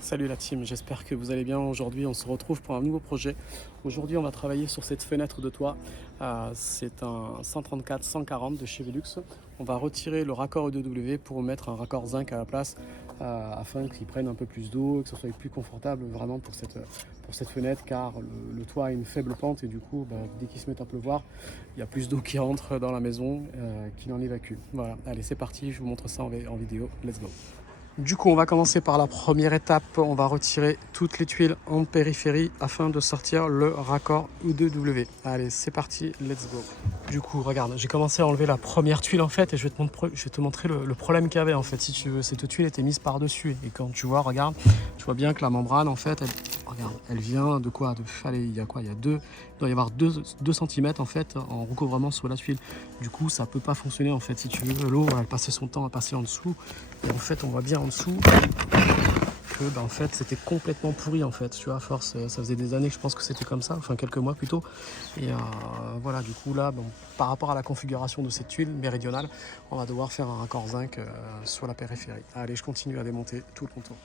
Salut la team, j'espère que vous allez bien. Aujourd'hui, on se retrouve pour un nouveau projet. Aujourd'hui, on va travailler sur cette fenêtre de toit. C'est un 134-140 de chez Velux. On va retirer le raccord E2W pour mettre un raccord zinc à la place afin qu'il prenne un peu plus d'eau, que ce soit plus confortable vraiment pour cette fenêtre, car le toit a une faible pente et du coup, dès qu'il se met à pleuvoir, il y a plus d'eau qui rentre dans la maison qu'il en évacue. Voilà, allez, c'est parti, je vous montre ça en vidéo. Let's go. Du coup, on va commencer par la première étape. On va retirer toutes les tuiles en périphérie afin de sortir le raccord U2W. Allez, c'est parti, let's go. Du coup, regarde, j'ai commencé à enlever la première tuile en fait et je vais te montrer le problème qu'il y avait en fait. Si tu veux, cette tuile était mise par-dessus et quand tu vois, regarde, tu vois bien que la membrane en fait, elle vient de quoi? Allez, il y a quoi? Il doit y avoir 2 cm en fait en recouvrement sur la tuile. Du coup, ça peut pas fonctionner en fait. Si tu veux, l'eau, elle passait son temps à passer en dessous. Et en fait, on voit bien en dessous que en fait, c'était complètement pourri en fait. Tu vois, à force, ça faisait des années que je pense que c'était comme ça, enfin quelques mois plutôt. Et voilà, du coup là, par rapport à la configuration de cette tuile méridionale, on va devoir faire un raccord zinc sur la périphérie. Allez, je continue à démonter tout le contour.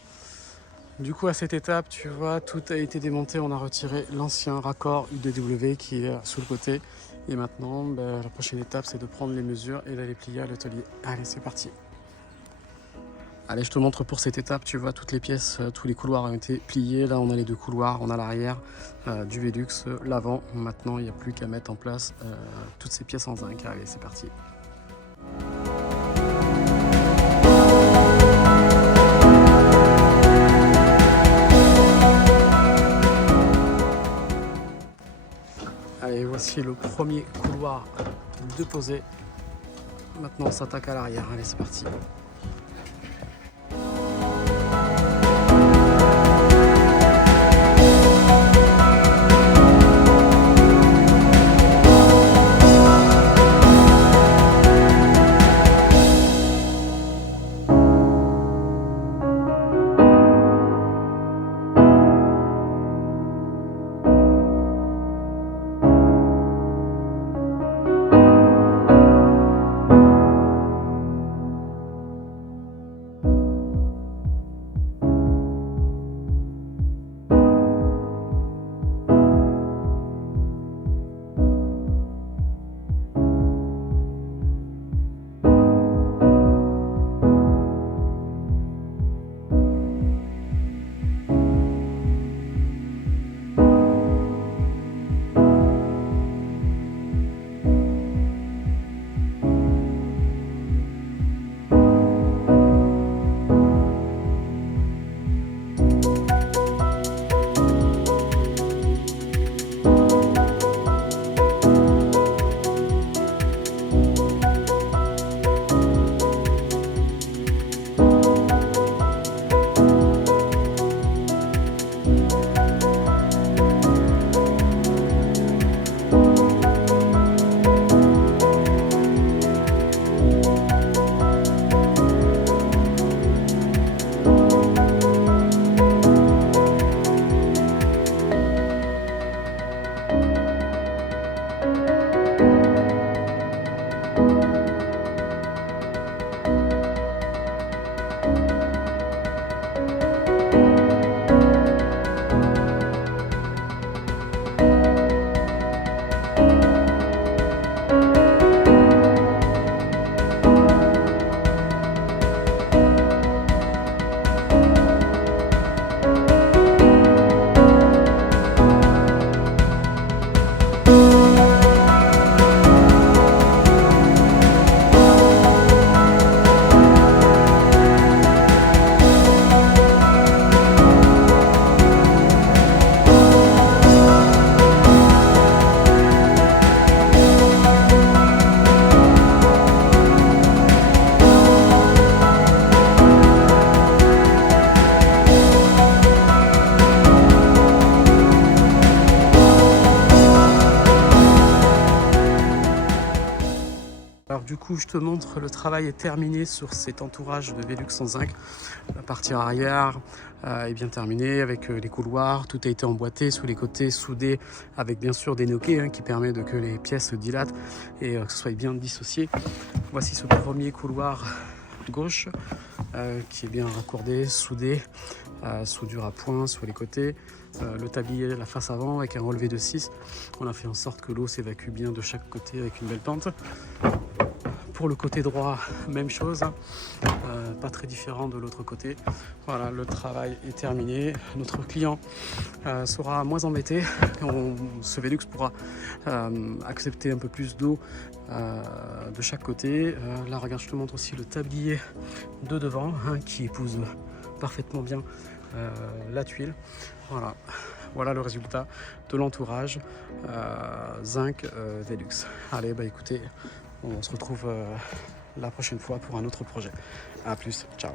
Du coup, à cette étape, tu vois, tout a été démonté. On a retiré l'ancien raccord U2W qui est sous le côté. Et maintenant, la prochaine étape, c'est de prendre les mesures et d'aller plier à l'atelier. Allez, c'est parti. Allez, je te montre pour cette étape, tu vois, toutes les pièces, tous les couloirs ont été pliés. Là, on a les 2 couloirs, on a l'arrière du Velux, l'avant. Maintenant, il n'y a plus qu'à mettre en place toutes ces pièces en zinc. Allez, c'est parti. Allez, voici le premier couloir de posé. Maintenant, on s'attaque à l'arrière. Allez, c'est parti. Alors du coup, je te montre, le travail est terminé sur cet entourage de Velux en zinc. La partie arrière est bien terminée avec les couloirs. Tout a été emboîté sous les côtés, soudé avec bien sûr des noquets qui permettent que les pièces se dilatent et que ce soit bien dissocié. Voici ce premier couloir gauche qui est bien raccordé, soudé. soudure à point sur les côtés, le tablier la face avant avec un relevé de 6. On a fait en sorte que l'eau s'évacue bien de chaque côté avec une belle pente. Pour le côté droit, même chose, pas très différent de l'autre côté. Voilà, le travail est terminé. Notre client sera moins embêté. Ce Velux pourra accepter un peu plus d'eau de chaque côté. Là, regarde, je te montre aussi le tablier de devant qui épouse parfaitement bien la tuile. Voilà le résultat de l'entourage zinc Velux. Allez, bah écoutez, on se retrouve la prochaine fois pour un autre projet. A plus, ciao.